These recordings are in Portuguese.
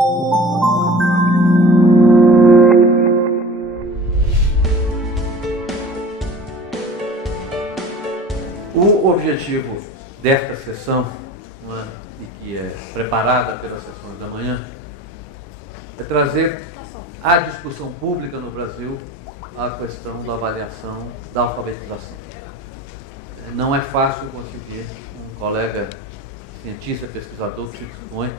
O objetivo desta sessão, e que é preparada pelas sessões da manhã, é trazer à discussão pública no Brasil a questão da avaliação da alfabetização. Não é fácil conseguir um colega cientista, pesquisador que se dispõe,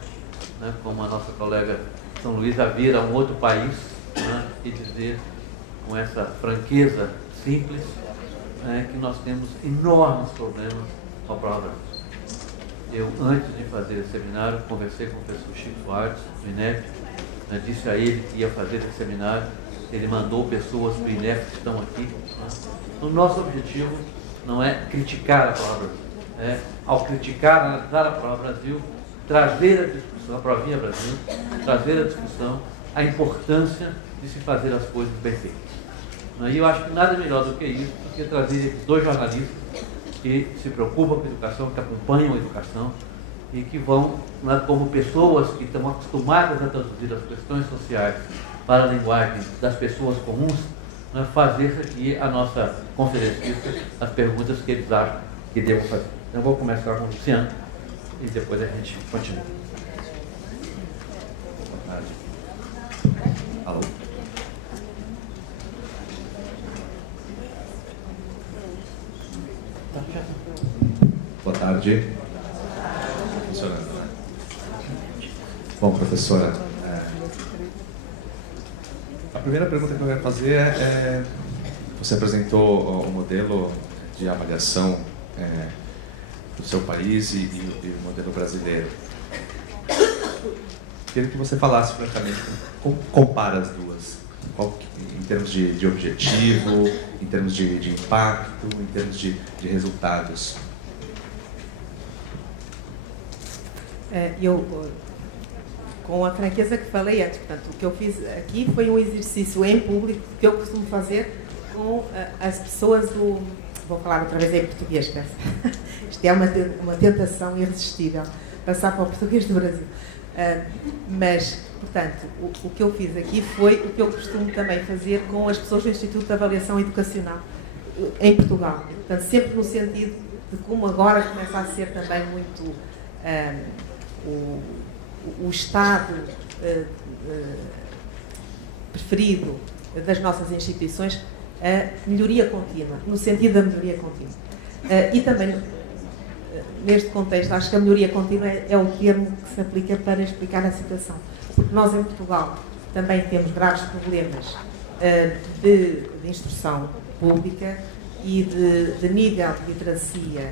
como a nossa colega São Luís, a vir a um outro país, e dizer com essa franqueza simples que nós temos enormes problemas com a prova Brasil. Eu, antes de fazer esse seminário, conversei com o professor Chico Soares, do INEP, disse a ele que ia fazer esse seminário, ele mandou pessoas do INEP que estão aqui. O nosso objetivo não é criticar a prova Brasil, ao criticar, analisar a prova Brasil, trazer a discussão, a provinha Brasil, trazer a discussão, a importância de se fazer as coisas bem feitas. E eu acho que nada melhor do que isso, do que trazer esses dois jornalistas que se preocupam com a educação, que acompanham a educação e que vão, como pessoas que estão acostumadas a traduzir as questões sociais para a linguagem das pessoas comuns, fazer aqui a nossa conferencista as perguntas que eles acham que devam fazer. Então, eu vou começar com o Luciano e depois a gente continua. Boa tarde. Alô? Boa tarde. Funcionando, né? Bom, professora, a primeira pergunta que eu quero fazer é você apresentou o modelo de avaliação do seu país e o modelo brasileiro. Queria que você falasse francamente como compara as duas, em termos de objetivo, em termos de impacto, em termos de resultados. Com a franqueza que falei antes, portanto, o que eu fiz aqui foi um exercício em público que eu costumo fazer com as pessoas do... Vou falar outra vez em português, penso. Isto é uma tentação irresistível, passar para o português do Brasil. Mas, portanto, o que eu fiz aqui foi o que eu costumo também fazer com as pessoas do Instituto de Avaliação Educacional em Portugal. Portanto, sempre no sentido de como agora começa a ser também muito o estado preferido das nossas instituições, a melhoria contínua, no sentido da melhoria contínua. E também, neste contexto, acho que a melhoria contínua é o termo que se aplica para explicar a situação. Porque nós, em Portugal, também temos graves problemas de instrução pública e de nível de literacia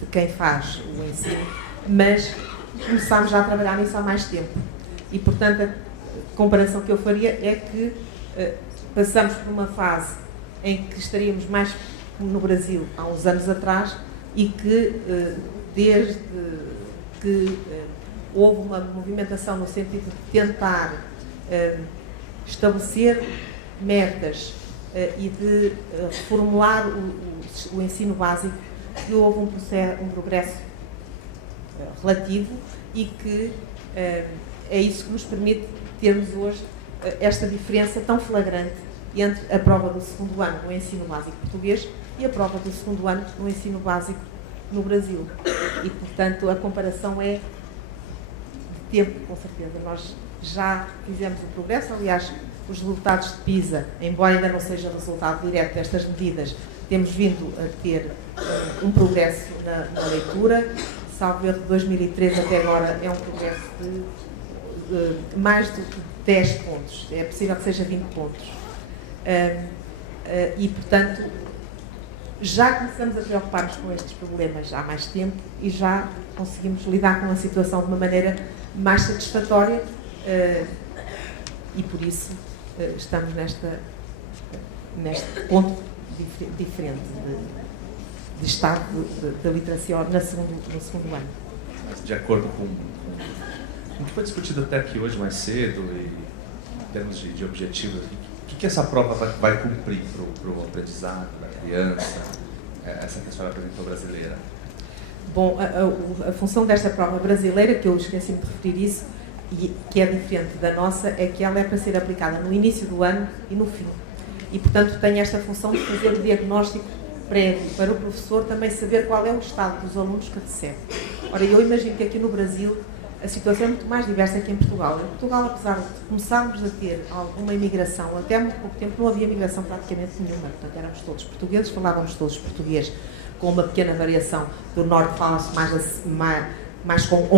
de quem faz o ensino, mas começámos já a trabalhar nisso há mais tempo. E, portanto, a comparação que eu faria é que passamos por uma fase em que estaríamos mais como no Brasil há uns anos atrás e que, desde que houve uma movimentação no sentido de tentar estabelecer metas e de reformular o ensino básico, que houve um progresso relativo e que é isso que nos permite termos hoje esta diferença tão flagrante entre a prova do segundo ano no ensino básico português e a prova do segundo ano no ensino básico no Brasil. E, portanto, a comparação é de tempo, com certeza. Nós já fizemos o progresso, aliás, os resultados de PISA, embora ainda não seja resultado direto destas medidas, temos vindo a ter um progresso na leitura. Salvo erro, de 2013 até agora é um progresso de mais de 10 pontos. É possível que seja 20 pontos. E, portanto, já começamos a preocupar-nos com estes problemas há mais tempo e já conseguimos lidar com a situação de uma maneira mais satisfatória e, por isso, estamos neste ponto diferente de estado da literacia no segundo ano. De acordo com o que foi discutido até aqui hoje mais cedo, e em termos de objetivos, o que essa prova vai cumprir para o aprendizado da criança, essa que a senhora apresentou brasileira? Bom, a função desta prova brasileira, que eu esqueci-me de referir isso, e que é diferente da nossa, é que ela é para ser aplicada no início do ano e no fim. E, portanto, tem esta função de fazer o diagnóstico prévio para o professor também saber qual é o estado dos alunos que recebe. Ora, eu imagino que aqui no Brasil a situação é muito mais diversa que em Portugal. Em Portugal, apesar de começarmos a ter alguma imigração, até há muito pouco tempo não havia imigração praticamente nenhuma, portanto éramos todos portugueses, falávamos todos português, com uma pequena variação. Do norte fala-se mais com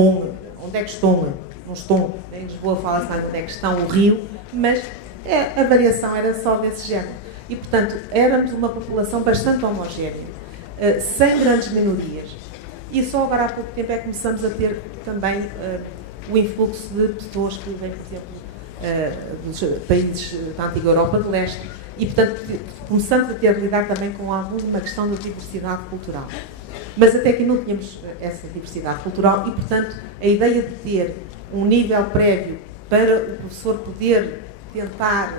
onde é que estão, não estão, em Lisboa fala-se mais onde é que estão, o Rio, mas a variação era só desse género. E, portanto, éramos uma população bastante homogénea, sem grandes minorias. E só agora há pouco tempo é que começamos a ter também o influxo de pessoas que vêm, por exemplo, dos países da antiga Europa de Leste. E, portanto, começamos a ter de lidar também com alguma questão da diversidade cultural. Mas até aqui não tínhamos essa diversidade cultural e, portanto, a ideia de ter um nível prévio para o professor poder tentar,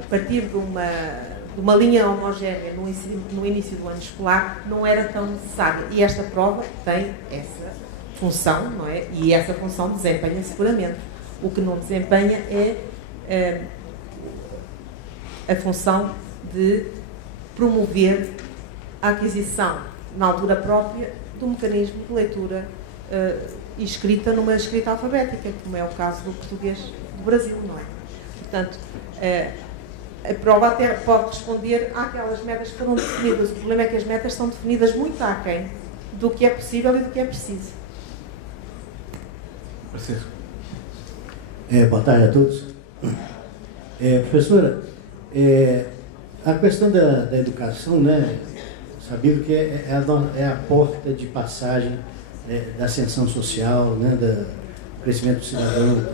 a partir de uma linha homogénea no início do ano escolar, não era tão necessária. E esta prova tem essa função, não é? E essa função desempenha seguramente. O que não desempenha é a função de promover a aquisição, na altura própria, do mecanismo de leitura e escrita numa escrita alfabética, como é o caso do português do Brasil, não é? Portanto, a prova até pode responder àquelas metas que foram definidas. O problema é que as metas são definidas muito aquém do que é possível e do que é preciso. Francisco. Boa tarde a todos. Professora, a questão da educação, né, sabido que é a porta de passagem da ascensão social, né, do crescimento do cidadão.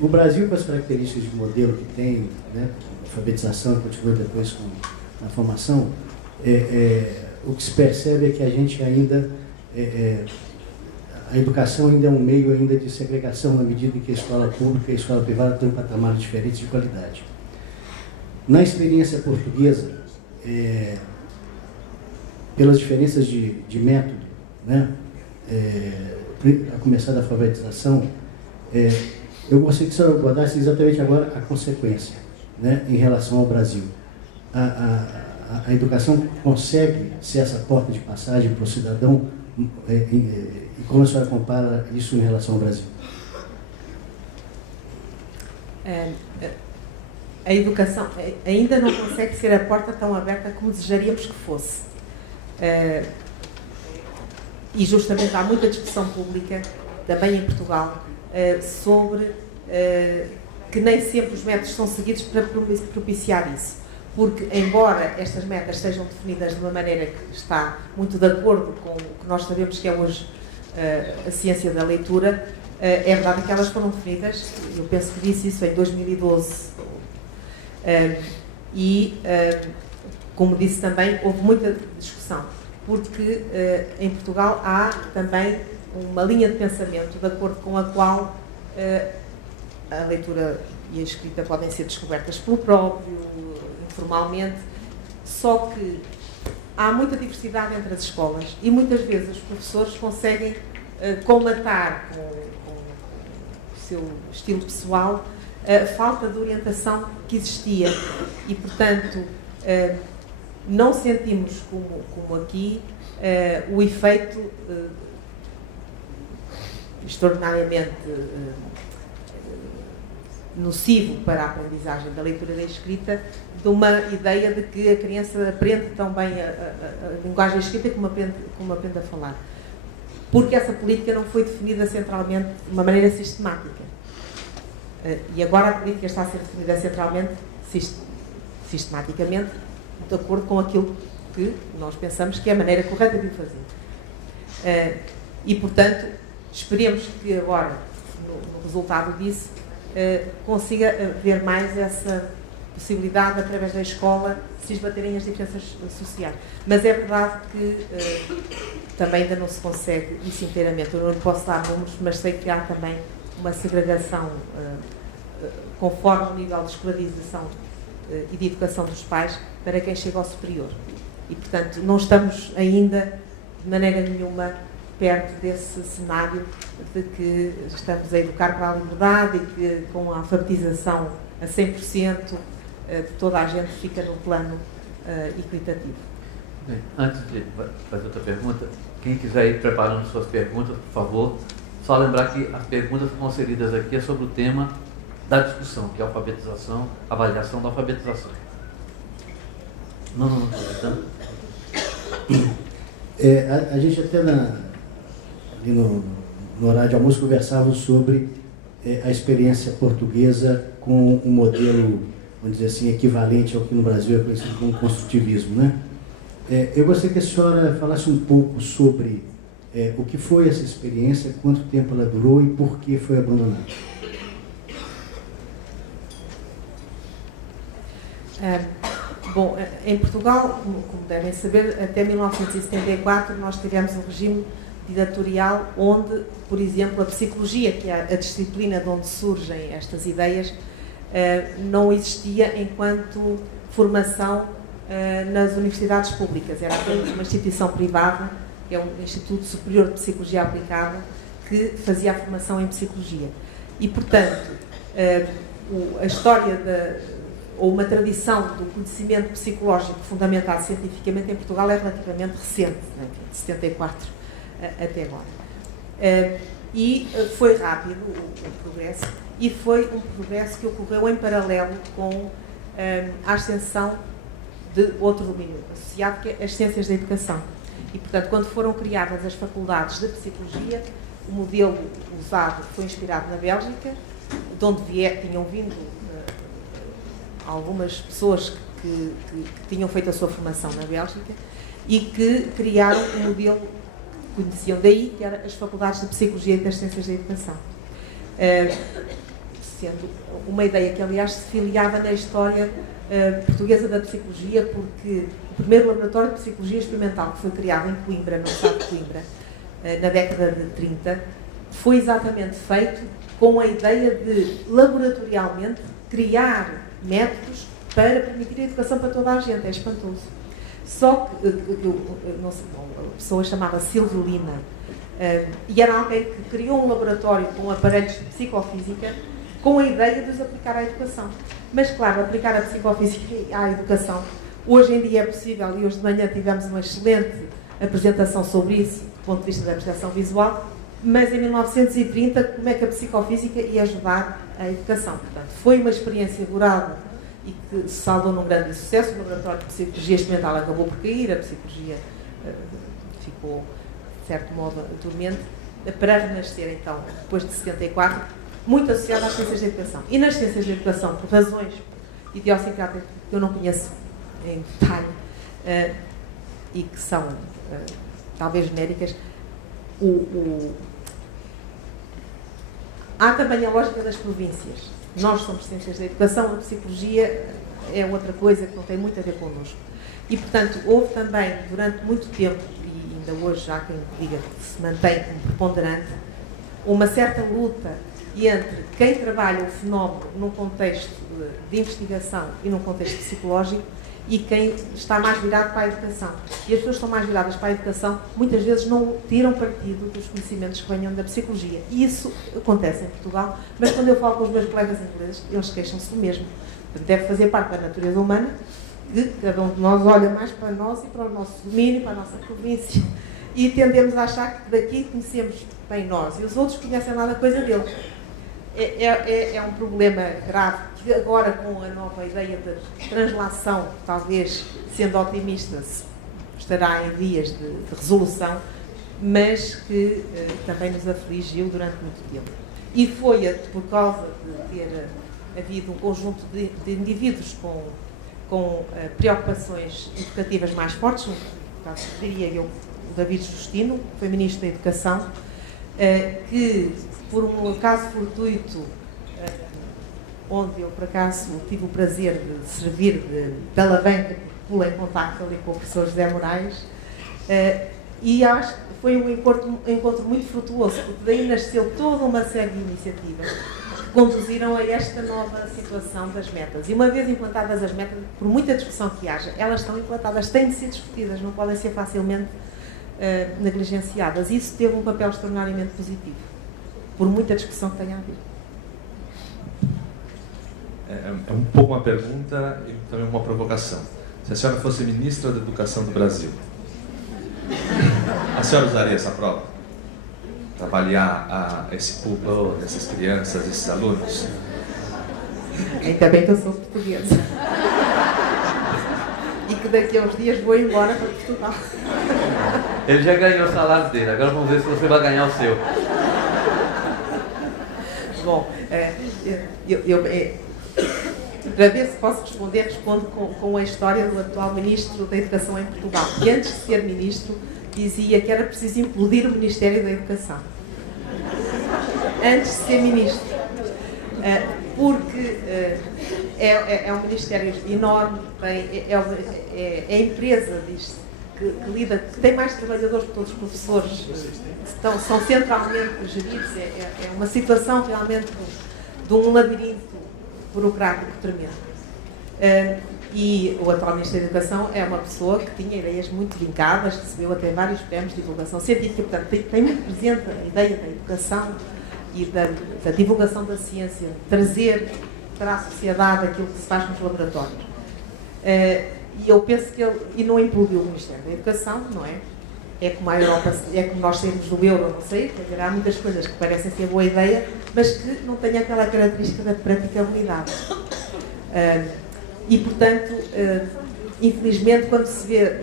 O Brasil, com as características de modelo que tem, né, alfabetização, continua depois com a formação, o que se percebe é que a gente ainda, a educação ainda é um meio ainda de segregação na medida em que a escola pública e a escola privada têm patamares diferentes de qualidade. Na experiência portuguesa, pelas diferenças de método, né, a começar da alfabetização, eu gostaria que o senhor abordasse exatamente agora a consequência, né, em relação ao Brasil. A educação consegue ser essa porta de passagem para o cidadão, e como a senhora compara isso em relação ao Brasil? A educação ainda não consegue ser a porta tão aberta como desejaríamos que fosse. E justamente há muita discussão pública, também em Portugal, sobre que nem sempre os métodos são seguidos para propiciar isso. Porque, embora estas metas sejam definidas de uma maneira que está muito de acordo com o que nós sabemos que é hoje a ciência da leitura, é verdade que elas foram definidas, eu penso que disse isso em 2012, como disse também, houve muita discussão, porque em Portugal há também uma linha de pensamento de acordo com a qual a leitura e a escrita podem ser descobertas pelo próprio, informalmente, só que há muita diversidade entre as escolas e muitas vezes os professores conseguem colmatar com o seu estilo pessoal a falta de orientação que existia e, portanto, não sentimos como aqui o efeito extraordinariamente nocivo para a aprendizagem da leitura e da escrita, de uma ideia de que a criança aprende tão bem a linguagem escrita como aprende a falar. Porque essa política não foi definida centralmente de uma maneira sistemática. E agora a política está a ser definida centralmente, sistematicamente, de acordo com aquilo que nós pensamos que é a maneira correta de o fazer. E, portanto, esperemos que agora, no resultado disso, consiga haver mais essa possibilidade, através da escola, se esbaterem as diferenças sociais. Mas é verdade que também ainda não se consegue isso inteiramente. Eu não lhe posso dar números, mas sei que há também uma segregação conforme o nível de escolarização e de educação dos pais para quem chega ao superior. E, portanto, não estamos ainda, de maneira nenhuma, perto desse cenário de que estamos a educar para a liberdade e que com a alfabetização a 100% de toda a gente fica no plano equitativo. Bem, antes de fazer outra pergunta, quem quiser ir preparando suas perguntas, por favor, só lembrar que as perguntas que vão ser lidas aqui é sobre o tema da discussão, que é a alfabetização, avaliação da alfabetização. Não, A gente até ali no horário de almoço conversava sobre a experiência portuguesa com um modelo, vamos dizer assim, equivalente ao que no Brasil é conhecido como construtivismo, né? Eu gostaria que a senhora falasse um pouco sobre o que foi essa experiência, quanto tempo ela durou e por que foi abandonada. Bom, em Portugal, como devem saber, até 1974 nós tivemos um regime ditatorial onde, por exemplo, a psicologia, que é a disciplina de onde surgem estas ideias, não existia enquanto formação nas universidades públicas. Era uma instituição privada, que é um Instituto Superior de Psicologia Aplicada, que fazia a formação em psicologia. E, portanto, a história ou uma tradição do conhecimento psicológico fundamentado cientificamente em Portugal é relativamente recente, né, de 74 até agora. E foi rápido o progresso, e foi um progresso que ocorreu em paralelo com a ascensão de outro domínio associado, que é as ciências da educação. E, portanto, quando foram criadas as faculdades de psicologia, o modelo usado foi inspirado na Bélgica, de onde tinham vindo algumas pessoas que tinham feito a sua formação na Bélgica e que criaram um modelo que conheciam daí, que eram as faculdades de Psicologia e das Ciências da Educação. Sendo uma ideia que, aliás, se filiava na história portuguesa da psicologia, porque o primeiro laboratório de psicologia experimental que foi criado em Coimbra, no estado de Coimbra, na década de 30, foi exatamente feito com a ideia de, laboratorialmente, criar métodos para permitir a educação para toda a gente. É espantoso. Só que, não sei, a pessoa chamava-se Silvelina, e era alguém que criou um laboratório com aparelhos de psicofísica com a ideia de os aplicar à educação. Mas, claro, aplicar a psicofísica à educação, hoje em dia é possível, e hoje de manhã tivemos uma excelente apresentação sobre isso, do ponto de vista da prestação visual, mas em 1930, como é que a psicofísica ia ajudar a educação? Portanto, foi uma experiência rural e que se saldou num grande sucesso. O laboratório de psicologia experimental acabou por cair, a psicologia ficou, de certo modo, dormente, para renascer, então, depois de 74, muito associada às ciências da educação. E nas ciências da educação, por razões idiosincráticas que eu não conheço em detalhe e que são, talvez, genéricas, há também a lógica das províncias. Nós somos ciências da educação, a psicologia é outra coisa que não tem muito a ver connosco. E, portanto, houve também, durante muito tempo, e ainda hoje há quem diga que se mantém como preponderante, uma certa luta entre quem trabalha o fenómeno num contexto de investigação e num contexto psicológico e quem está mais virado para a educação. E as pessoas que estão mais viradas para a educação muitas vezes não tiram partido dos conhecimentos que venham da psicologia. E isso acontece em Portugal, mas quando eu falo com os meus colegas ingleses, eles queixam-se do mesmo. Deve fazer parte da natureza humana, que cada um de nós olha mais para nós e para o nosso domínio, para a nossa província, e tendemos a achar que daqui conhecemos bem nós e os outros conhecem lá da coisa deles. É um problema grave que agora, com a nova ideia de translação, talvez, sendo otimista, estará em vias de resolução, mas que também nos afligiu durante muito tempo. E foi por causa de ter havido um conjunto de indivíduos com preocupações educativas mais fortes, diria eu, o David Justino, que foi Ministro da Educação, que, por um caso fortuito, onde eu, por acaso, tive o prazer de servir de alavanca, pula em contacto ali com o professor José Moraes, e acho que foi um encontro muito frutuoso, porque daí nasceu toda uma série de iniciativas que conduziram a esta nova situação das metas. E uma vez implantadas as metas, por muita discussão que haja, elas estão implantadas, têm de ser discutidas, não podem ser facilmente negligenciadas. Isso teve um papel extraordinariamente positivo, por muita discussão que tenha havido. É um pouco uma pergunta e também uma provocação. Se a senhora fosse ministra da Educação do Brasil, a senhora usaria essa prova para avaliar esse público, essas crianças, esses alunos? Ainda bem que eu sou portuguesa. E que daqui a uns dias vou embora para Portugal. Ele já ganhou o salário dele, agora vamos ver se você vai ganhar o seu. Bom, para ver se posso responder, respondo com a história do atual Ministro da Educação em Portugal, que antes de ser Ministro dizia que era preciso implodir o Ministério da Educação. Antes de ser Ministro. Porque é um Ministério enorme, é a empresa, diz-se, que lida, que tem mais trabalhadores que todos os professores, são centralmente geridos, é uma situação realmente de um labirinto burocrático tremendo. E o atual Ministro da Educação é uma pessoa que tinha ideias muito vincadas, recebeu até vários prémios de divulgação científica, portanto tem muito presente a ideia da educação e da divulgação da ciência, trazer para a sociedade aquilo que se faz nos laboratórios. E eu penso que ele, e não implodiu o Ministério da Educação, não é? É como a Europa, é como nós saímos do euro, não sei, porque há muitas coisas que parecem ser boa ideia, mas que não têm aquela característica da praticabilidade. E, portanto, infelizmente, quando se vê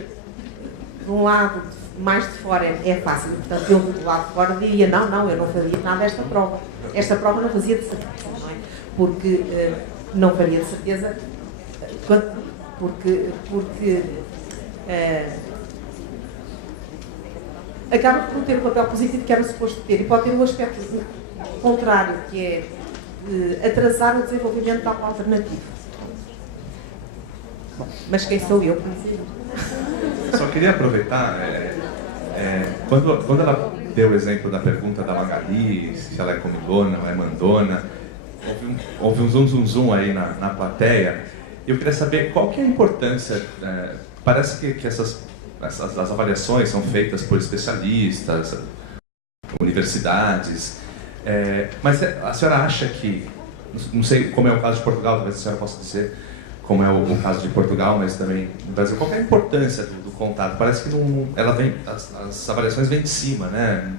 de um lado, mais de fora, é fácil. Portanto, eu do lado de fora diria, não, eu não fazia nada desta prova. Esta prova não fazia de certeza, não é? Porque não faria de certeza, porque acaba por ter o papel positivo que era suposto ter, e pode ter um aspecto contrário, que é atrasar o desenvolvimento de algo alternativo. Bom, mas quem sou eu para dizer? Só queria aproveitar, quando ela deu o exemplo da pergunta da Magali, se ela é comilona ou é mandona, houve um zum aí na plateia. Eu queria saber qual que é a importância, parece que as avaliações são feitas por especialistas, universidades, mas a senhora acha que, não sei como é o caso de Portugal, talvez a senhora possa dizer como é o caso de Portugal, mas também no Brasil, qual que é a importância do contato? Parece que ela vem, as avaliações vêm de cima, né?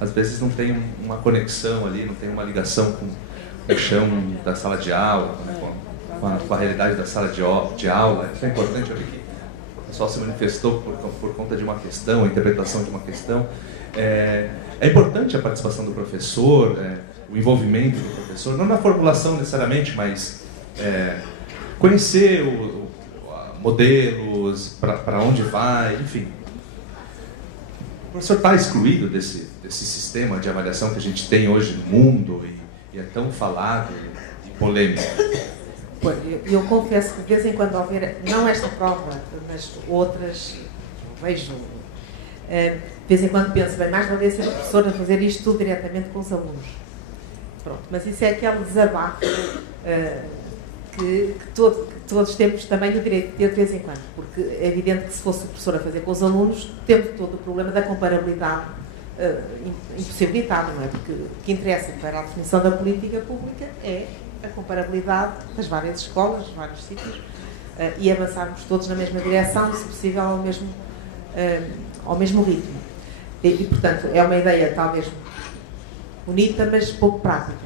Às vezes não tem uma conexão ali, não tem uma ligação com o chão da sala de aula, com a realidade da sala de aula. Isso é importante. Eu vi que o pessoal se manifestou por conta de uma questão, a interpretação de uma questão. É importante a participação do professor, o envolvimento do professor, não na formulação necessariamente, mas conhecer modelos, para onde vai, enfim. O professor está excluído desse sistema de avaliação que a gente tem hoje no mundo e é tão falado e polêmico. Eu confesso que de vez em quando, ao ver, não esta prova, mas outras, vejo, de vez em quando penso, bem, mais valia ser o professor a fazer isto tudo diretamente com os alunos. Pronto, mas isso é aquele desabafo que todos temos também o direito de ter de vez em quando, porque é evidente que se fosse o professor a fazer com os alunos, temos todo o problema da comparabilidade impossibilitada, não é? Porque o que interessa para a definição da política pública é a comparabilidade das várias escolas, dos vários sítios, e avançarmos todos na mesma direção, se possível ao mesmo ritmo. E, portanto, é uma ideia talvez bonita, mas pouco prática.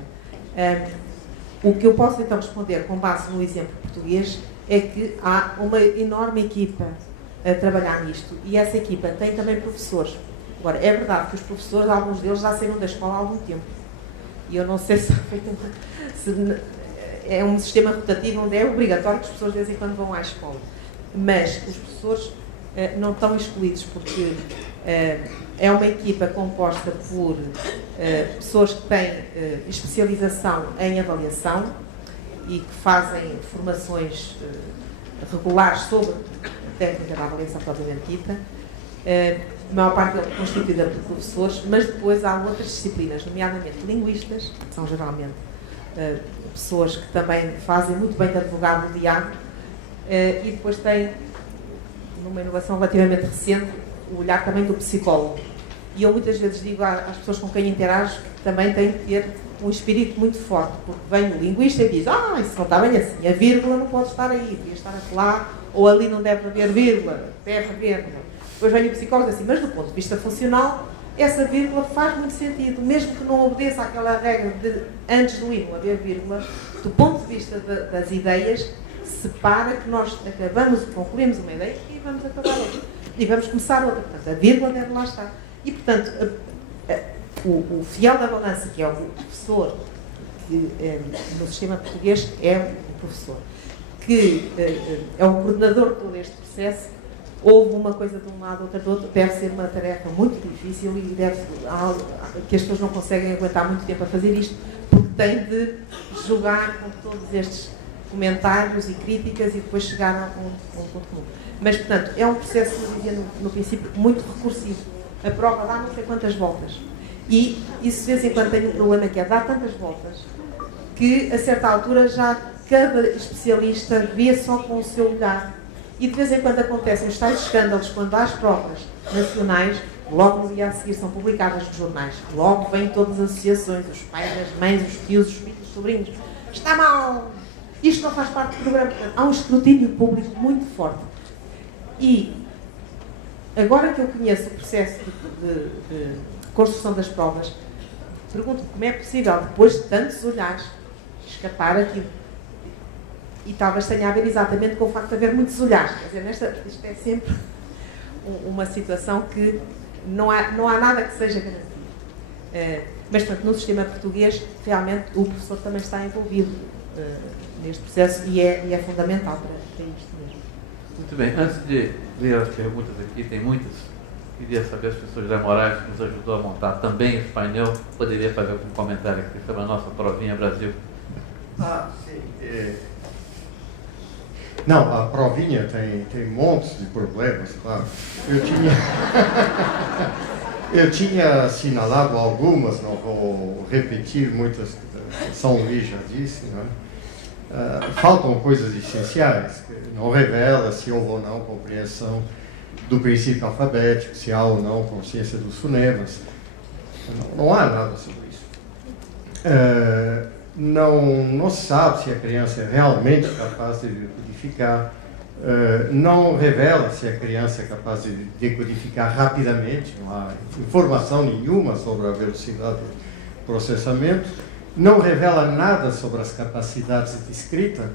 O que eu posso então responder com base no exemplo português é que há uma enorme equipa a trabalhar nisto, e essa equipa tem também professores. Agora, é verdade que os professores, alguns deles já saíram da escola há algum tempo, e eu não sei se é um sistema rotativo onde é obrigatório que as pessoas de vez em quando vão à escola, mas os professores não estão excluídos, porque é uma equipa composta por pessoas que têm especialização em avaliação e que fazem formações regulares sobre a técnica da avaliação propriamente dita. A maior parte é constituída por professores, mas depois há outras disciplinas, nomeadamente linguistas, que são geralmente pessoas que também fazem muito bem de advogado do diabo, e depois tem, numa inovação relativamente recente, o olhar também do psicólogo. E eu muitas vezes digo às pessoas com quem interajo que também têm que ter um espírito muito forte, porque vem o linguista e diz, isso não está bem assim, a vírgula não pode estar aí, devia estar lá, ou ali não deve haver vírgula, deve haver. Depois vem o psicólogo e diz assim, mas do ponto de vista funcional, essa vírgula faz muito sentido, mesmo que não obedeça àquela regra de antes do hino haver vírgula, do ponto de vista das ideias, separa que nós concluímos uma ideia e vamos acabar outra. E vamos começar outra. Portanto, a vírgula deve lá estar. E, portanto, o fiel da balança, que é o professor, que no sistema português é o professor, que é o coordenador de todo este processo, houve uma coisa de um lado, outra do outro, deve ser uma tarefa muito difícil e que as pessoas não conseguem aguentar muito tempo a fazer isto, porque tem de jogar com todos estes comentários e críticas e depois chegar a um ponto comum. Mas, portanto, é um processo, como eu dizia no princípio, muito recursivo. A prova dá não sei quantas voltas. E isso, de vez em quando, tem um problema que é dar tantas voltas que, a certa altura, já cada especialista vê só com o seu olhar. E, de vez em quando, acontecem os tais escândalos quando há as provas nacionais, logo no dia a seguir são publicadas nos jornais. Logo vêm todas as associações, os pais, as mães, os tios, os filhos, os sobrinhos. Está mal! Isto não faz parte do programa. Há um escrutínio público muito forte. E, agora que eu conheço o processo de construção das provas, pergunto-me como é possível, depois de tantos olhares, escapar aquilo. E talvez tenha a ver exatamente com o facto de haver muitos olhares. Quer dizer, isto é sempre uma situação que não há nada que seja garantido. Mas, portanto, no sistema português, realmente, o professor também está envolvido neste processo e é fundamental para isto mesmo. Muito bem, antes de ler as perguntas aqui, tem muitas, queria saber se o professor José Moraes, que nos ajudou a montar também esse painel, poderia fazer algum comentário aqui sobre a nossa provinha Brasil. Sim. Não, a provinha tem montes de problemas, claro. Eu tinha assinalado algumas, não vou repetir muitas, São Luís já disse, não é? Faltam coisas essenciais, não revela se houve ou não compreensão do princípio alfabético, se há ou não consciência dos fonemas. Não há nada sobre isso. Não se sabe se a criança é realmente capaz de decodificar, não revela se a criança é capaz de decodificar rapidamente, não há informação nenhuma sobre a velocidade do processamento, não revela nada sobre as capacidades de escrita.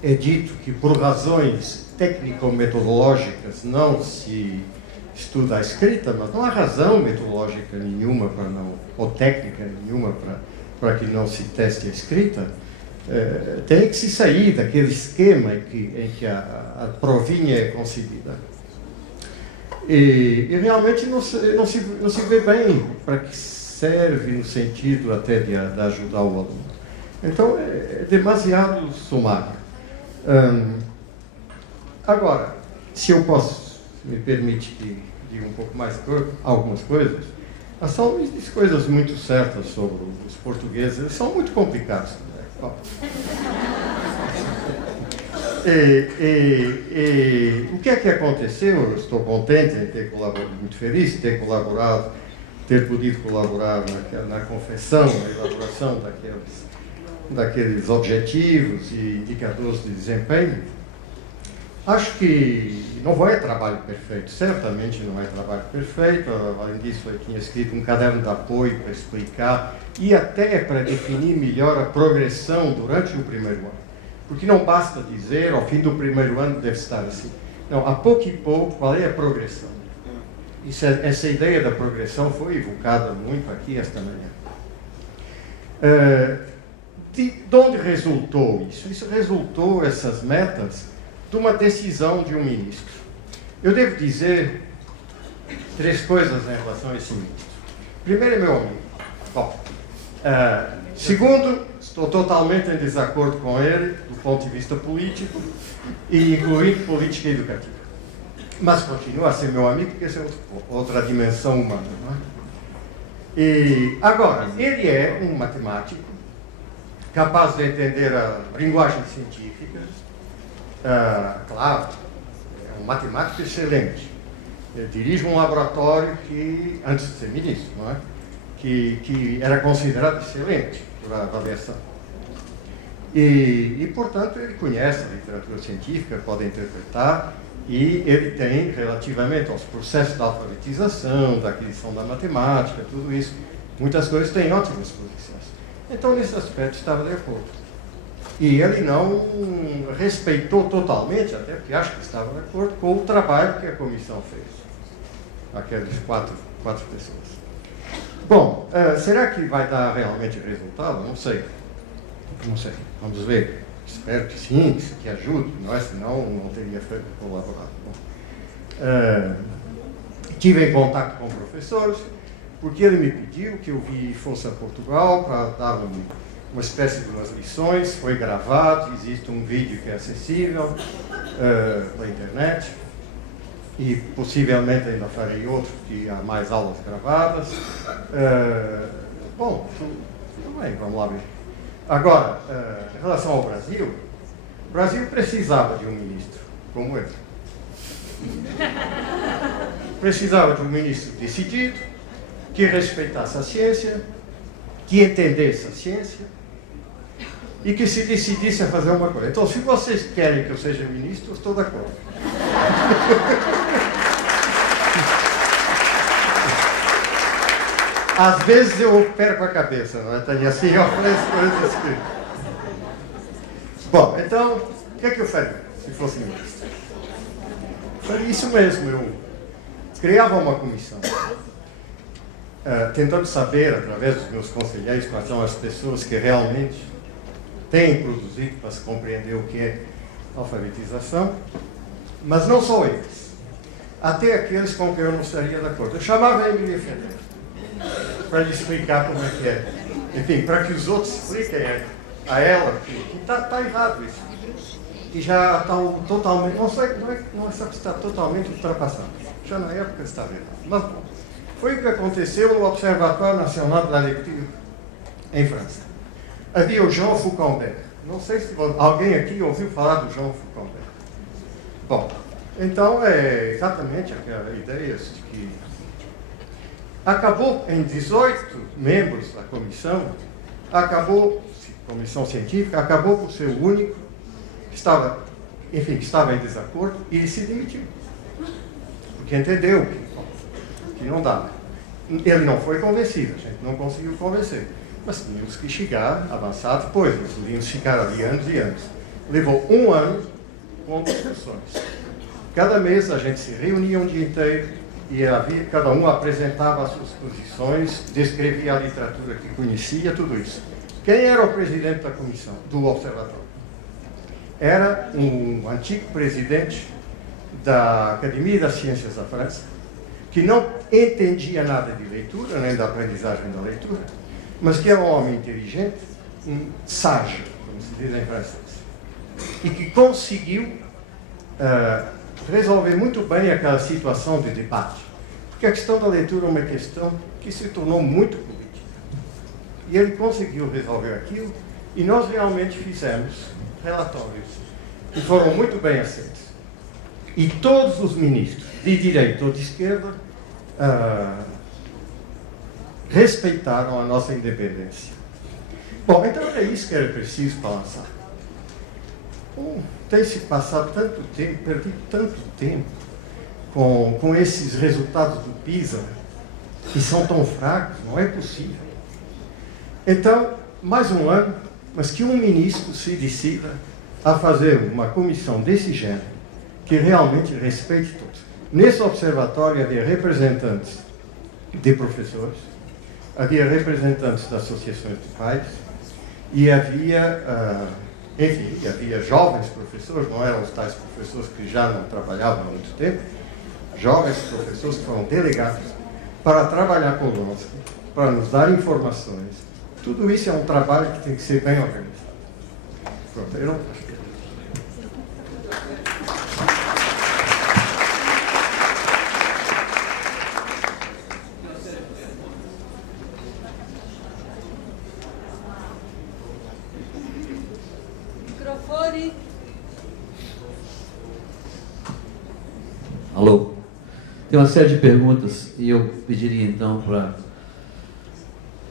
É dito que por razões técnico-metodológicas não se estuda a escrita, mas não há razão metodológica nenhuma ou técnica nenhuma para que não se teste a escrita. Tem que se sair daquele esquema em que a provinha é concebida. E realmente não se vê bem para que serve no sentido até de ajudar o aluno. Então, é demasiado sumário. Agora, se eu posso, me permite que diga um pouco mais algumas coisas, a São Luís diz coisas muito certas sobre os portugueses, eles são muito complicados. Né? O que é que aconteceu? Eu estou contente em ter colaborado, muito feliz de ter colaborado, ter podido colaborar na confecção, na elaboração daqueles objetivos e indicadores de desempenho. Acho que não é trabalho perfeito, certamente não é trabalho perfeito. Além disso, eu tinha escrito um caderno de apoio para explicar e até para definir melhor a progressão durante o primeiro ano. Porque não basta dizer, ao fim do primeiro ano deve estar assim. Não, a pouco e pouco, qual é a progressão? Essa ideia da progressão foi evocada muito aqui esta manhã. De onde resultou isso? Isso resultou, essas metas, de uma decisão de um ministro. Eu devo dizer 3 coisas em relação a esse ministro. Primeiro, é meu amigo. Bom, segundo, estou totalmente em desacordo com ele do ponto de vista político e incluindo política educativa. Mas continua a ser meu amigo, porque essa é outra dimensão humana. Não é? E, agora, ele é um matemático capaz de entender a linguagem científica, claro, é um matemático excelente. dirige um laboratório que, antes de ser ministro, não é? que era considerado excelente para a avaliação. E, portanto, ele conhece a literatura científica, pode interpretar, e ele tem, relativamente aos processos da alfabetização, da aquisição da matemática, tudo isso, muitas coisas têm ótimas posições. Então, nesse aspecto, estava de acordo. E ele não respeitou totalmente, até porque acho que estava de acordo com o trabalho que a comissão fez. Aqueles quatro pessoas. Bom, será que vai dar realmente resultado? Não sei. Não sei. Vamos ver. Espero que sim, que ajude, não é? Senão não teria colaborado. Tive em contato com professores, porque ele me pediu que eu fosse a Portugal para dar uma espécie de umas lições. Foi gravado, existe um vídeo que é acessível na internet. E possivelmente ainda farei outro, que há mais aulas gravadas. Bom, tudo bem, vamos lá ver. Agora, em relação ao Brasil, o Brasil precisava de um ministro como ele. Precisava de um ministro decidido, que respeitasse a ciência, que entendesse a ciência e que se decidisse a fazer uma coisa. Então, se vocês querem que eu seja ministro, eu estou de acordo. Às vezes eu perco a cabeça, não é? Tenho assim, eu ofereço coisas que... Bom, então, o que é que eu faria se fosse ministro? Faria isso mesmo, eu criava uma comissão, tentando saber, através dos meus conselheiros, quais são as pessoas que realmente têm produzido para se compreender o que é alfabetização, mas não só eles, até aqueles com quem eu não estaria de acordo. Eu chamava a Emília Federer para lhe explicar como é que é. Enfim, para que os outros expliquem a ela que está errado isso. Que já está totalmente, não é só que está totalmente ultrapassado. Já na época estava errado. Mas bom, foi o que aconteceu no Observatório Nacional da Lecture, em França. Havia o Jean Fauconberg. Não sei se alguém aqui ouviu falar do Jean Fauconberg. Bom, então é exatamente aquela ideia de que acabou em 18 membros da comissão, comissão científica, acabou por ser o único que estava em desacordo e ele se demitiu. Porque entendeu que não dava. Ele não foi convencido, a gente não conseguiu convencer. Mas tínhamos que chegar, avançar depois, nós podíamos ficar ali anos e anos. Levou um ano com discussões. Cada mês a gente se reunia um dia inteiro e cada um apresentava as suas posições, descrevia a literatura que conhecia, tudo isso. Quem era o presidente da comissão, do observatório? Era um antigo presidente da Academia das Ciências da França, que não entendia nada de leitura, nem da aprendizagem da leitura, mas que era um homem inteligente, um sage, como se diz em francês, e que conseguiu resolver muito bem aquela situação de debate. Porque a questão da leitura é uma questão que se tornou muito política. E ele conseguiu resolver aquilo, e nós realmente fizemos relatórios que foram muito bem aceitos. E todos os ministros, de direita ou de esquerda, respeitaram a nossa independência. Bom, então é isso que era preciso para lançar. Tem-se passado tanto tempo, perdido tanto tempo com esses resultados do PISA, que são tão fracos, não é possível. Então, mais um ano, mas que um ministro se decida a fazer uma comissão desse gênero, que realmente respeite todos. Nesse observatório havia representantes de professores, havia representantes das associações de pais, e havia jovens professores, não eram os tais professores que já não trabalhavam há muito tempo, jovens professores que foram delegados para trabalhar conosco, para nos dar informações. Tudo isso é um trabalho que tem que ser bem organizado. Pronto, eu não acho que... Alô? Tem uma série de perguntas e eu pediria então para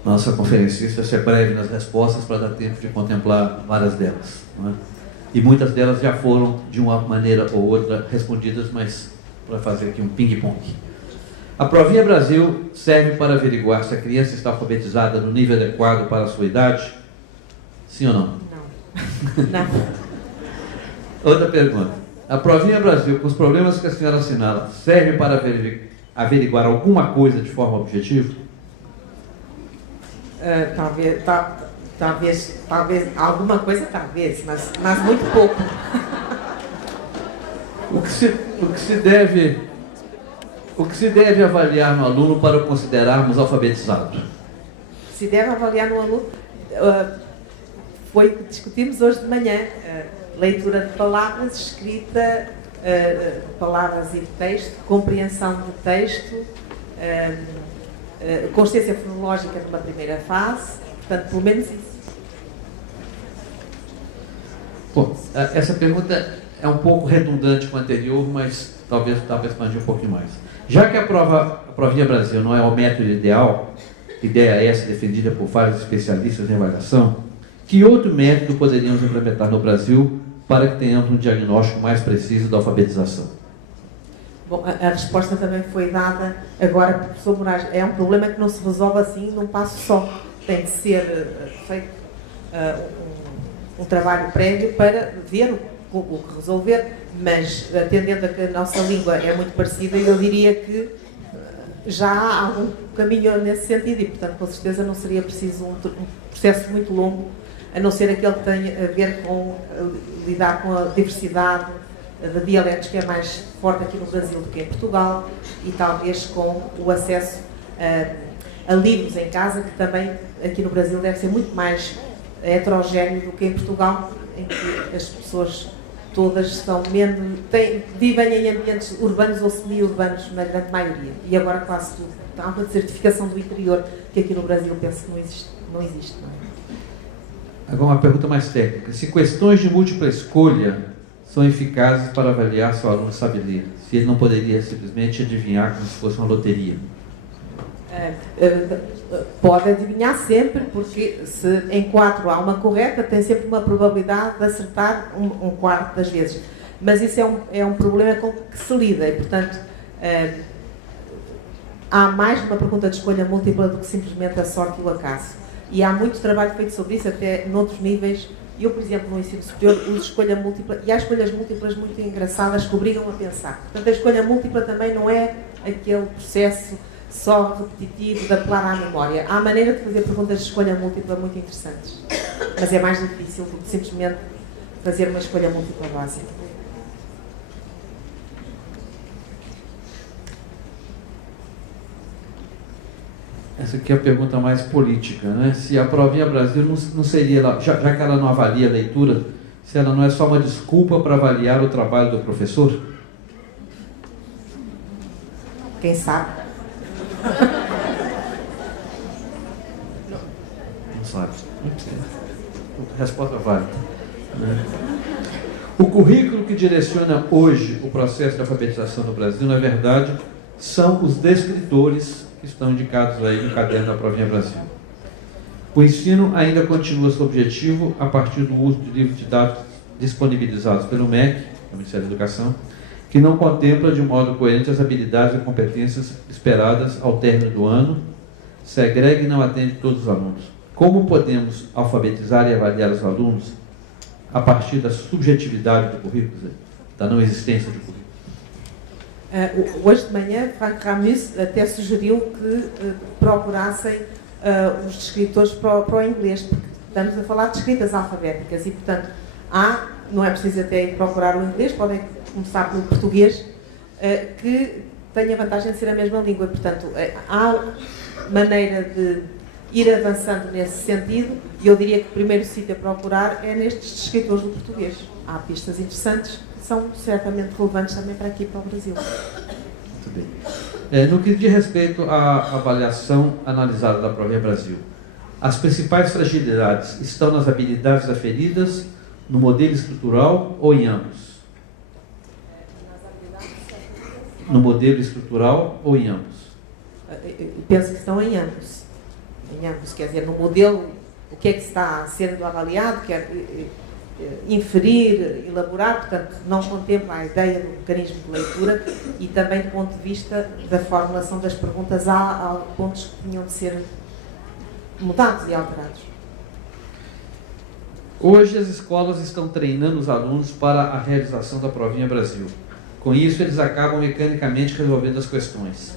nossa conferencista ser breve nas respostas para dar tempo de contemplar várias delas, não é? E muitas delas já foram, de uma maneira ou outra, respondidas, mas para fazer aqui um ping-pong. A provinha Brasil serve para averiguar se a criança está alfabetizada no nível adequado para a sua idade? Sim ou não? Não. Não. Outra pergunta. A provinha Brasil, com os problemas que a senhora assinala, serve para averiguar alguma coisa de forma objetiva? Talvez, alguma coisa talvez, mas muito pouco. O que se deve avaliar no aluno para o considerarmos alfabetizado? Se deve avaliar no aluno, foi o que discutimos hoje de manhã, leitura de palavras, escrita, palavras e de texto, compreensão de texto, consciência fonológica numa primeira fase, portanto, pelo menos isso. Bom, essa pergunta é um pouco redundante com a anterior, mas talvez expandir um pouquinho mais. Já que a provinha Brasil não é o método ideal, ideia essa defendida por vários especialistas em avaliação, que outro método poderíamos implementar no Brasil para que tenhamos um diagnóstico mais preciso da alfabetização? Bom, a resposta também foi dada agora pelo professor Moraes. É um problema que não se resolve assim num passo só. Tem de ser feito um trabalho prévio para ver o que resolver, mas atendendo a que a nossa língua é muito parecida, eu diria que já há algum caminho nesse sentido e, portanto, com certeza não seria preciso um processo muito longo, a não ser aquele que tem a ver com lidar com a diversidade de dialetos, que é mais forte aqui no Brasil do que em Portugal, e talvez com o acesso a livros em casa, que também aqui no Brasil deve ser muito mais heterogéneo do que em Portugal, em que as pessoas todas são vivem em ambientes urbanos ou semi-urbanos na grande maioria, e agora quase tudo. Há uma desertificação do interior que aqui no Brasil penso que não existe. Não é? Agora uma pergunta mais técnica. Se questões de múltipla escolha são eficazes para avaliar se o aluno sabe ler, se ele não poderia simplesmente adivinhar como se fosse uma loteria? Pode adivinhar sempre, porque se em 4 há uma correta, tem sempre uma probabilidade de acertar um quarto das vezes. Mas isso é um problema com que se lida e, portanto, há mais uma pergunta de escolha múltipla do que simplesmente a sorte e o acaso. E há muito trabalho feito sobre isso, até noutros níveis. Eu, por exemplo, no ensino superior, uso escolha múltipla, e há escolhas múltiplas muito engraçadas que obrigam a pensar. Portanto, a escolha múltipla também não é aquele processo só repetitivo de apelar à memória. Há maneira de fazer perguntas de escolha múltipla muito interessantes, mas é mais difícil do que simplesmente fazer uma escolha múltipla básica. Essa aqui é a pergunta mais política, né? Se a provinha Brasil não seria, já que ela não avalia a leitura, se ela não é só uma desculpa para avaliar o trabalho do professor? Quem sabe? Não sabe. Resposta válida. O currículo que direciona hoje o processo de alfabetização no Brasil, na verdade, são os descritores que estão indicados aí no caderno da Provinha Brasil. O ensino ainda continua seu objetivo a partir do uso de livros didáticos disponibilizados pelo MEC, o Ministério da Educação, que não contempla de modo coerente as habilidades e competências esperadas ao término do ano, segrega e não atende todos os alunos. Como podemos alfabetizar e avaliar os alunos a partir da subjetividade do currículo, da não existência de currículo? Hoje de manhã, Frank Ramus até sugeriu que procurassem os descritores para o inglês, porque estamos a falar de escritas alfabéticas e, portanto, não é preciso até ir procurar o inglês, podem começar pelo português, que tem a vantagem de ser a mesma língua. Portanto, há maneira de ir avançando nesse sentido, e eu diria que o primeiro sítio a procurar é nestes escritores do português. Há pistas interessantes que são certamente relevantes também para aqui, para o Brasil. Muito bem. No que diz respeito à avaliação analisada da Provinha Brasil, as principais fragilidades estão nas habilidades aferidas, no modelo estrutural ou em ambos? no modelo estrutural ou em ambos? Eu penso que estão em ambos. Em ambos, quer dizer, no modelo, o que é que está sendo avaliado, quer inferir, elaborar, portanto, não contempla a ideia do mecanismo de leitura e também do ponto de vista da formulação das perguntas, há pontos que tinham de ser mudados e alterados. Hoje as escolas estão treinando os alunos para a realização da Provinha Brasil. Com isso, eles acabam mecanicamente resolvendo as questões.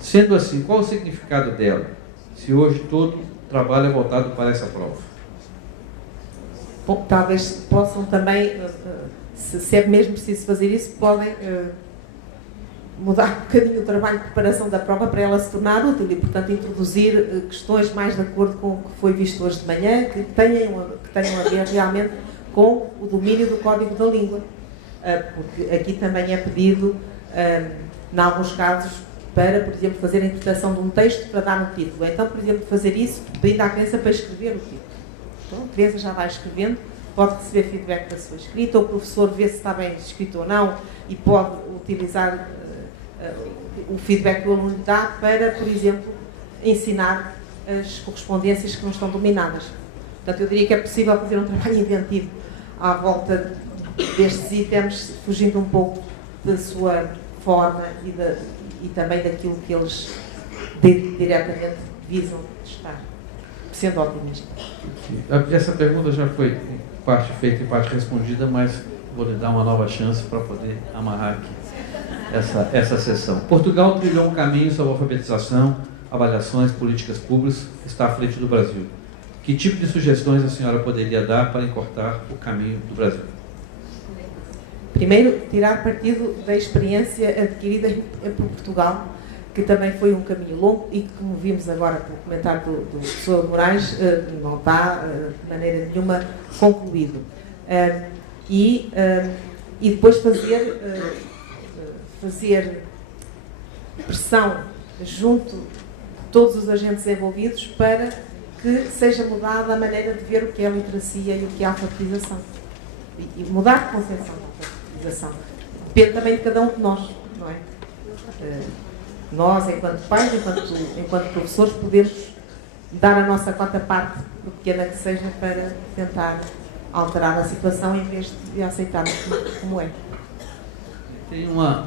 Sendo assim, qual o significado dela, se hoje todo o trabalho é voltado para essa prova? Bom, talvez possam também, se é mesmo preciso fazer isso, podem mudar um bocadinho o trabalho de preparação da prova para ela se tornar útil e, portanto, introduzir questões mais de acordo com o que foi visto hoje de manhã, que tenham a ver realmente com o domínio do código da língua. Porque aqui também é pedido, em alguns casos, para, por exemplo, fazer a interpretação de um texto para dar um título. Então, por exemplo, fazer isso pedindo à criança para escrever o título. Então, a criança já vai escrevendo, pode receber feedback da sua escrita, o professor vê se está bem escrito ou não e pode utilizar o feedback que o aluno dá para, por exemplo, ensinar as correspondências que não estão dominadas. Portanto, eu diria que é possível fazer um trabalho inventivo à volta destes itens, fugindo um pouco da sua forma e também daquilo que eles diretamente visam testar, sendo otimista. Essa pergunta já foi parte feita e parte respondida, mas vou lhe dar uma nova chance para poder amarrar aqui essa sessão. Portugal trilhou um caminho sobre alfabetização, avaliações, políticas públicas, está à frente do Brasil. Que tipo de sugestões a senhora poderia dar para encurtar o caminho do Brasil? Primeiro, tirar partido da experiência adquirida por Portugal, que também foi um caminho longo e que, como vimos agora pelo comentário do professor Moraes, não está de maneira nenhuma concluído. E depois fazer pressão junto de todos os agentes envolvidos para que seja mudada a maneira de ver o que é a literacia e o que é a alfabetização. E mudar a concepção da alfabetização. Depende também de cada um de nós, não é? Nós, enquanto pais, enquanto professores, podemos dar a nossa cota parte, por pequena que seja, para tentar alterar a situação em vez de aceitar como é. Tem uma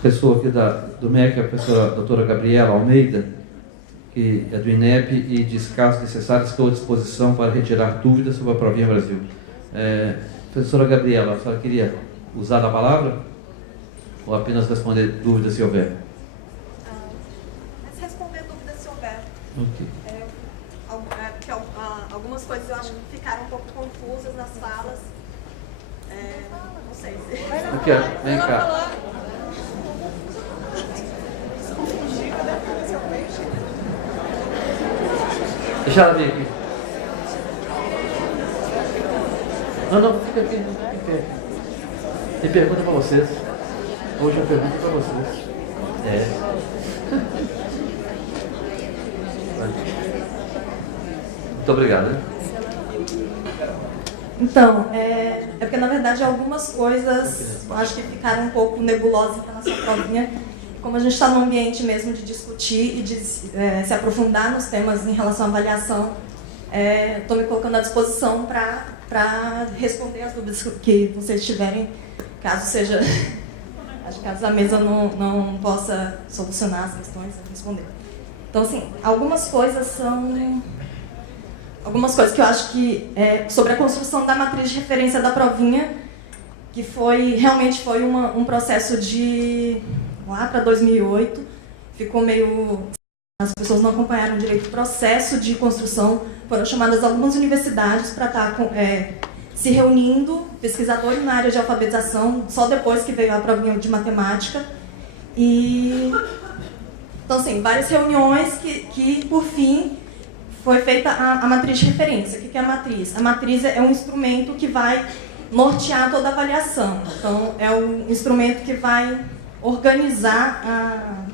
pessoa aqui do MEC, a professora doutora Gabriela Almeida, que é do INEP e diz: caso necessário, estou à disposição para retirar dúvidas sobre a Provinha Brasil. Professora Gabriela, a senhora queria usar a palavra? Ou apenas responder dúvidas se houver? Mas responder dúvidas se houver. Okay. Porque algumas coisas eu acho que ficaram um pouco confusas nas falas. Não sei se... Aqui, ó, vem cá. Deixa ela vir aqui. Não, fica aqui, fica em pé. Tem pergunta para vocês. Hoje a pergunta para vocês. Muito obrigado. Então, é porque na verdade algumas coisas eu acho que ficaram um pouco nebulosas na sua provinha. Como a gente está num ambiente mesmo de discutir e de se aprofundar nos temas em relação à avaliação, estou me colocando à disposição para responder as dúvidas que vocês tiverem, caso seja, acho que caso a mesa não possa solucionar as questões, responder. Então, assim, algumas coisas que eu acho que sobre a construção da matriz de referência da provinha, que realmente foi um processo de lá para 2008, ficou meio... As pessoas não acompanharam direito o processo de construção, foram chamadas algumas universidades para estar se reunindo, pesquisadores na área de alfabetização, só depois que veio a provinha de matemática. Então, assim, várias reuniões que por fim, foi feita a matriz de referência. O que é a matriz? A matriz é um instrumento que vai nortear toda a avaliação. Então, é um instrumento que vai organizar,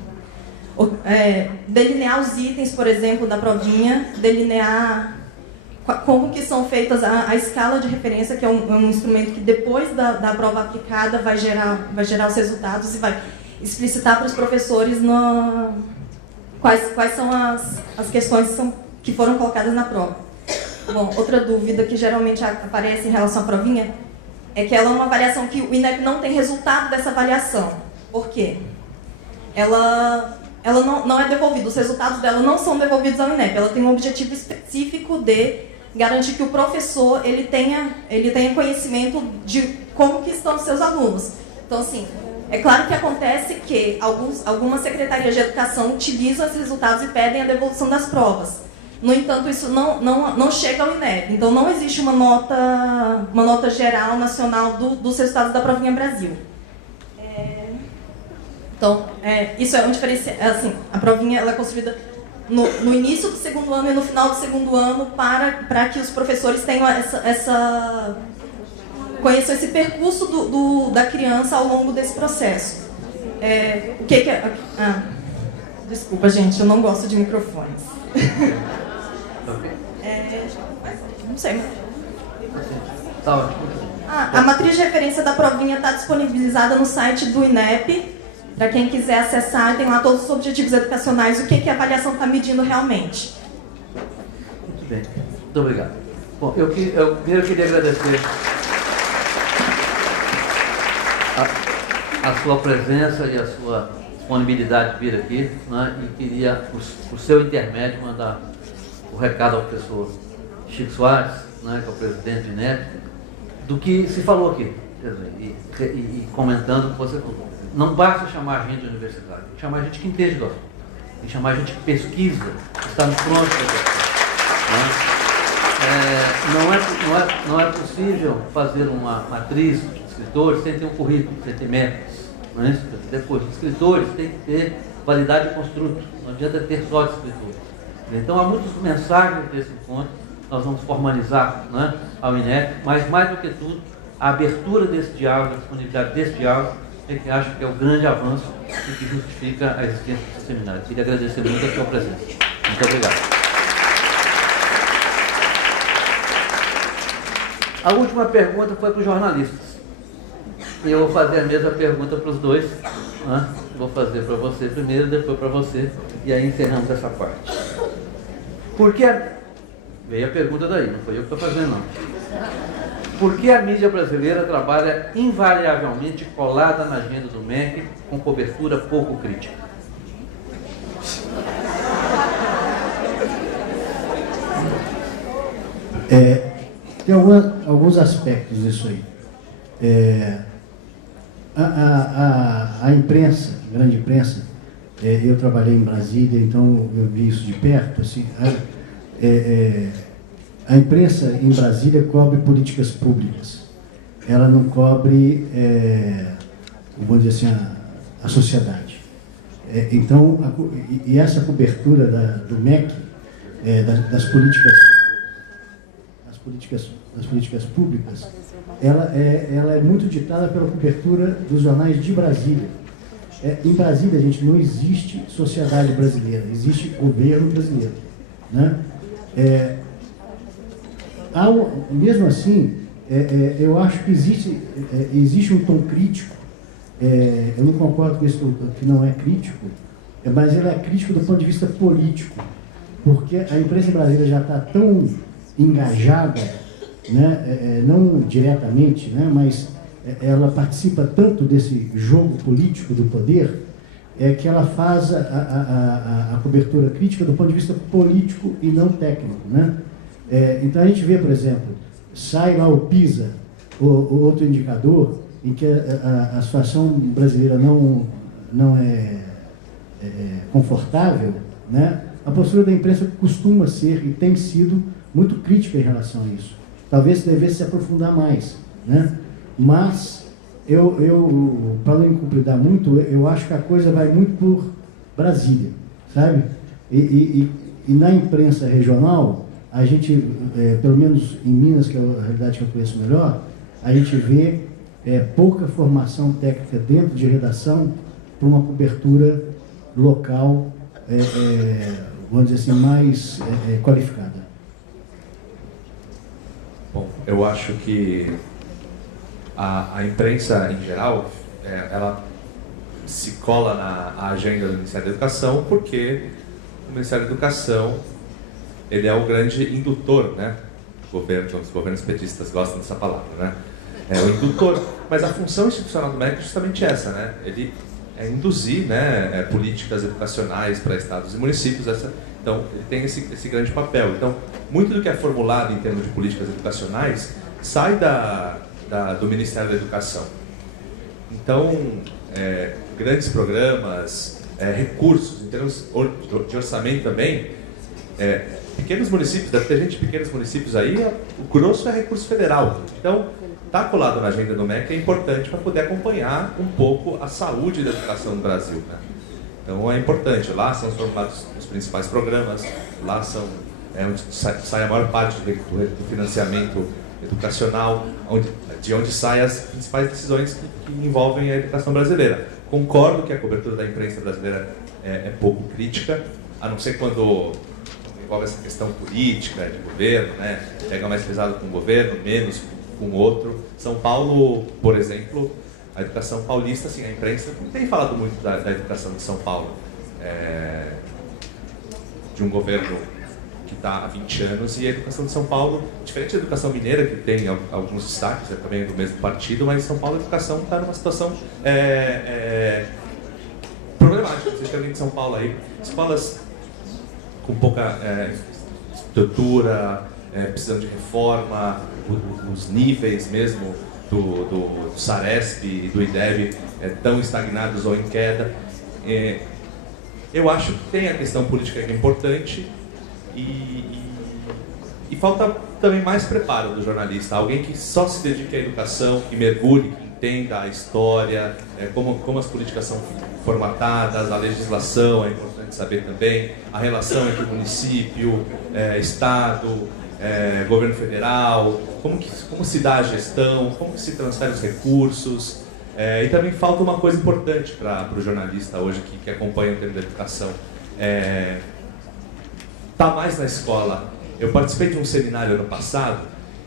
delinear os itens, por exemplo, da provinha, delinear como que são feitas a escala de referência, que é um instrumento que depois da prova aplicada vai gerar os resultados e vai explicitar para os professores quais são as questões que foram colocadas na prova. Bom, outra dúvida que geralmente aparece em relação à provinha é que ela é uma avaliação que o INEP não tem resultado dessa avaliação. Por quê? Ela não é devolvida, os resultados dela não são devolvidos ao INEP. Ela tem um objetivo específico de garantir que o professor ele tenha conhecimento de como que estão os seus alunos. Então, assim, é claro que acontece que algumas secretarias de educação utilizam esses resultados e pedem a devolução das provas. No entanto, isso não chega ao INEP. Então, não existe uma nota geral nacional dos resultados da Provinha Brasil. Então, isso é um diferencial. Assim, a provinha ela é construída no início do segundo ano e no final do segundo ano para que os professores tenham conheçam esse percurso da criança ao longo desse processo. Desculpa, gente, eu não gosto de microfones. Não sei. A matriz de referência da provinha está disponibilizada no site do INEP. Para quem quiser acessar, tem lá todos os objetivos educacionais, o que a avaliação está medindo realmente. Muito bem, muito obrigado. Bom, eu primeiro queria agradecer a sua presença e a sua disponibilidade de vir aqui, né, e queria, por seu intermédio, mandar o recado ao professor Chico Soares, né, que é o presidente do INEP, do que se falou aqui, quer dizer, e comentando o que você falou. Não basta chamar a gente de universitário, tem que chamar a gente que entende do assunto, tem que chamar a gente que pesquisa, que está no front da questão. Não é possível fazer uma matriz de escritores sem ter um currículo, sem ter métodos. Não é isso? Depois, os escritores têm que ter validade de construto, não adianta ter só de escritores. Então, há muitas mensagens desse encontro, nós vamos formalizar, né, ao INEP, mas mais do que tudo, a abertura desse diálogo, a disponibilidade desse diálogo, é que acho que é o grande avanço e que justifica a existência desse seminário. Queria agradecer muito a sua presença. Muito obrigado. A última pergunta foi para os jornalistas. E eu vou fazer a mesma pergunta para os dois. Né? Vou fazer para você primeiro, depois para você, e aí encerramos essa parte. Por que veio a pergunta daí, não foi eu que estou fazendo, não. Por que a mídia brasileira trabalha invariavelmente colada na agenda do MEC com cobertura pouco crítica? Tem alguns aspectos disso aí. A imprensa, a grande imprensa, eu trabalhei em Brasília, então eu vi isso de perto, assim, a imprensa em Brasília cobre políticas públicas. Ela não cobre, vamos dizer assim, a sociedade. Então, essa cobertura do MEC, das políticas públicas, ela é muito ditada pela cobertura dos jornais de Brasília. Em Brasília, gente, não existe sociedade brasileira, existe governo brasileiro, né? Mesmo assim, eu acho que existe um tom crítico. Eu não concordo com isso que não é crítico, mas ele é crítico do ponto de vista político, porque a imprensa brasileira já está tão engajada, né, não diretamente, né, mas ela participa tanto desse jogo político do poder, que ela faz a cobertura crítica do ponto de vista político e não técnico, né? Então a gente vê, por exemplo, sai lá o PISA, o outro indicador, em que a situação brasileira não é confortável, né? A postura da imprensa costuma ser e tem sido muito crítica em relação a isso. Talvez devesse se aprofundar mais, né? Mas para não incumpridar muito, eu acho que a coisa vai muito por Brasília, sabe? E na imprensa regional, a gente, pelo menos em Minas, que é a realidade que eu conheço melhor, a gente vê pouca formação técnica dentro de redação para uma cobertura local, vamos dizer assim, mais qualificada. eu acho que a imprensa, em geral, ela se cola na agenda do Ministério da Educação porque o Ministério da Educação ele é o grande indutor, né? Os governos petistas gostam dessa palavra, né? É o indutor, mas a função institucional do MEC é justamente essa, né? Ele é induzir, né, políticas educacionais para estados e municípios. Então, ele tem esse grande papel. Então, muito do que é formulado em termos de políticas educacionais sai do Ministério da Educação. Então, grandes programas, recursos, em termos de orçamento também, pequenos municípios, deve ter gente de pequenos municípios aí, o grosso é recurso federal. Então, estar colado na agenda do MEC é importante para poder acompanhar um pouco a saúde da educação no Brasil, né? Então, é importante. Lá são formados os principais programas, lá onde sai a maior parte do financiamento educacional, de onde saem as principais decisões que envolvem a educação brasileira. Concordo que a cobertura da imprensa brasileira é pouco crítica, a não ser quando envolve essa questão política, de governo, né? Pega mais pesado com o governo, menos com o outro. São Paulo, por exemplo, a educação paulista, assim, a imprensa não tem falado muito da educação de São Paulo, de um governo que está há 20 anos, e a educação de São Paulo, diferente da educação mineira, que tem alguns destaques, também do mesmo partido, mas em São Paulo a educação está numa situação problemática, especialmente em São Paulo aí. Escolas com pouca estrutura, precisando de reforma, os níveis mesmo do Saresp e do IDEB estão estagnados ou em queda. Eu acho que tem a questão política que é importante e falta também mais preparo do jornalista, alguém que só se dedique à educação, que mergulhe, que entenda a história, como as políticas são formatadas, a legislação é importante saber também, a relação entre município, Estado, governo federal, como se dá a gestão, como se transferem os recursos. E também falta uma coisa importante para o jornalista hoje que acompanha o tema da educação. Tá mais na escola. Eu participei de um seminário ano passado,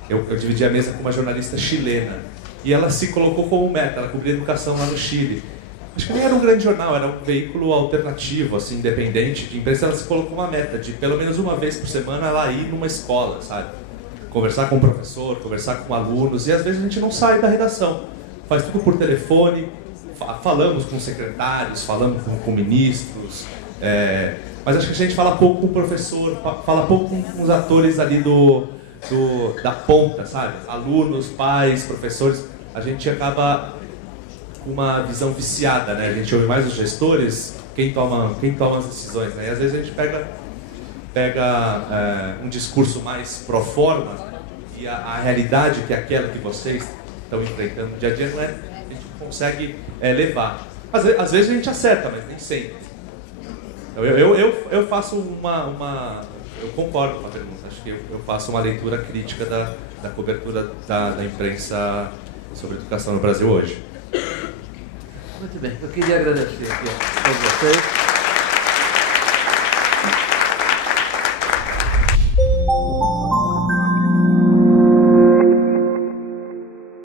eu dividi a mesa com uma jornalista chilena, e ela se colocou como meta, ela cobria educação lá no Chile. Acho que nem era um grande jornal, era um veículo alternativo, assim, independente de imprensa. Ela se colocou uma meta de, pelo menos uma vez por semana, ela ir numa escola, sabe? Conversar com o professor, conversar com alunos, e às vezes a gente não sai da redação. Faz tudo por telefone, falamos com secretários, falamos com ministros, mas acho que a gente fala pouco com o professor, fala pouco com os atores ali da ponta, sabe? Alunos, pais, professores. A gente acaba com uma visão viciada, né? A gente ouve mais os gestores, quem toma as decisões, né? E às vezes a gente pega um discurso mais pro forma e a realidade que é aquela que vocês estão enfrentando no dia a dia não é, a gente consegue levar. Às vezes a gente acerta, mas nem sempre. Eu faço eu concordo com a pergunta, acho que eu faço uma leitura crítica da cobertura da imprensa sobre educação no Brasil hoje. Muito bem, eu queria agradecer aqui a todos vocês.